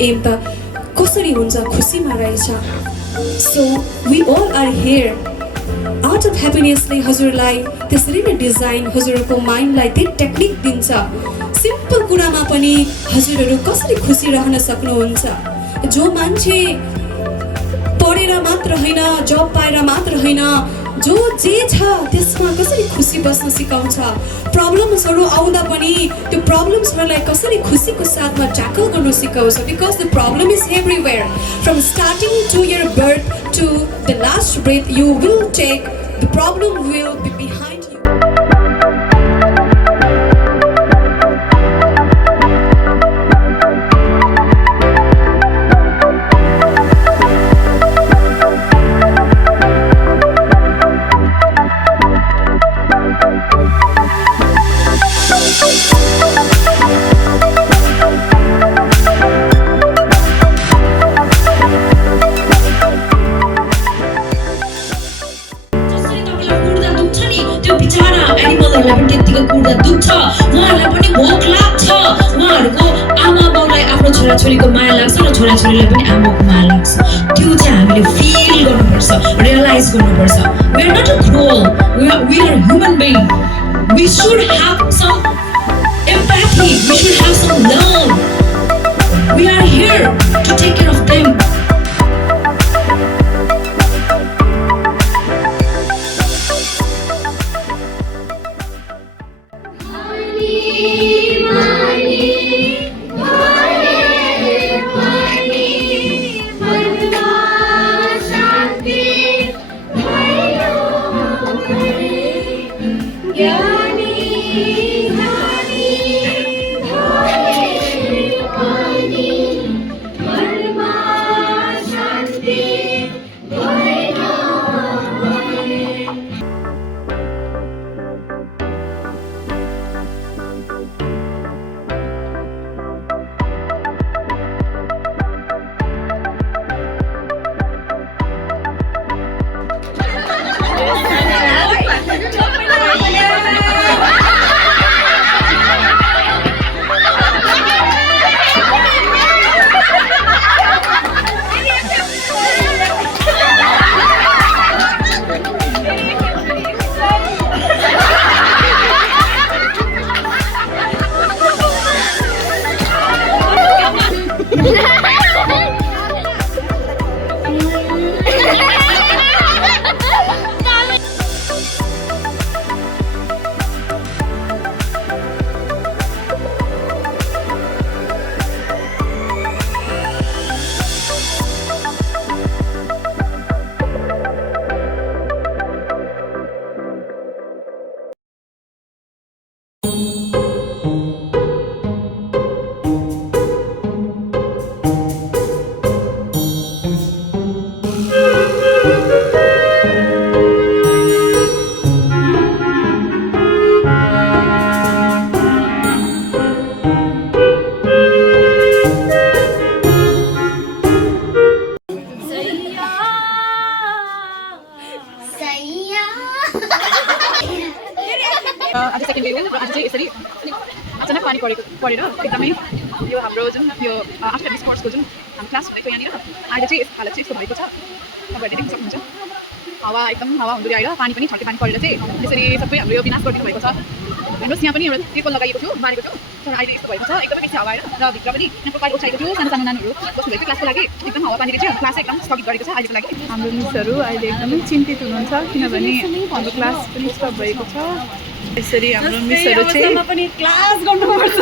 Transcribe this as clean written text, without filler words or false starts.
एम त कसरी हुन्छ खुसीमा रहेछ so we all are here out of ह्याप्पिनेसले हजुरलाई त्यसरी नै डिजाइन हजुरहरूको माइन्डलाई त्यही टेक्निक दिन्छ सिम्पल कुरामा पनि हजुरहरू कसरी खुसी रहन सक्नुहुन्छ जो मान्छे पढेर मात्र होइन जब पाएर मात्र होइन जो जे छ त्यसमा कसरी खुसी बस्न सिकाउँछ प्रब्लम्सहरू आउँदा पनि त्यो प्रब्लम्सहरूलाई कसरी खुसीको साथमा ट्याकल गर्न सिकाउँछ because the problem is everywhere from starting to your birth to the last breath you will take the problem will be behind you एनिमलहरूलाई पनि त्यतिको कुर्दा दुख्छ उहाँहरूलाई पनि भोक लाग्छ उहाँहरूको आमा बाउलाई आफ्नो छोराछोरीको माया लाग्छ र छोराछोरीलाई पनि आमाको माया लाग्छ त्यो चाहिँ हामीले फिल गर्नुपर्छ रियलाइज गर्नुपर्छ we are not a troll we are human being we should have some empathy we should have some love we are here to take care of them आज सेकेन्ड डे हो र आज चाहिँ यसरी अचानक पानी परेर एकदमै यो हाम्रो जुन यो आफ्टर स्पोर्ट्सको जुन हाम्रो क्लास हुँदै थियो यहाँनिर अहिले चाहिँ यस्तो हालत चाहिँ यस्तो भएको छ तपाईँहरूले देख्न सक्नुहुन्छ हावा हुँदै आएर पानी पनि छड्के पानी परेर चाहिँ यसरी सबै हाम्रो यो विनाश गरिदिनु भएको छ हेर्नुहोस् यहाँ पनि एउटा टेबल लगाएको थियो बारेको थियो तर अहिले यस्तो भएको छ एकदमै बेसी हावा आएर र भित्र पनि यहाँको पानी उठाएको थियो सानो सानो नानीहरू बस्नुभएको थियो क्लासको लागि एकदम हावा पानीले चाहिँ क्लास एकदम स्थगित गरेको छ अहिलेको लागि हाम्रो मिसहरू अहिले एकदमै चिन्तित हुनुहुन्छ किनभने हाम्रो क्लास पनि स्टप भएको छ यसरी हाम्रो मिसहरू चाहिँ पनि क्लास गर्नुपर्छ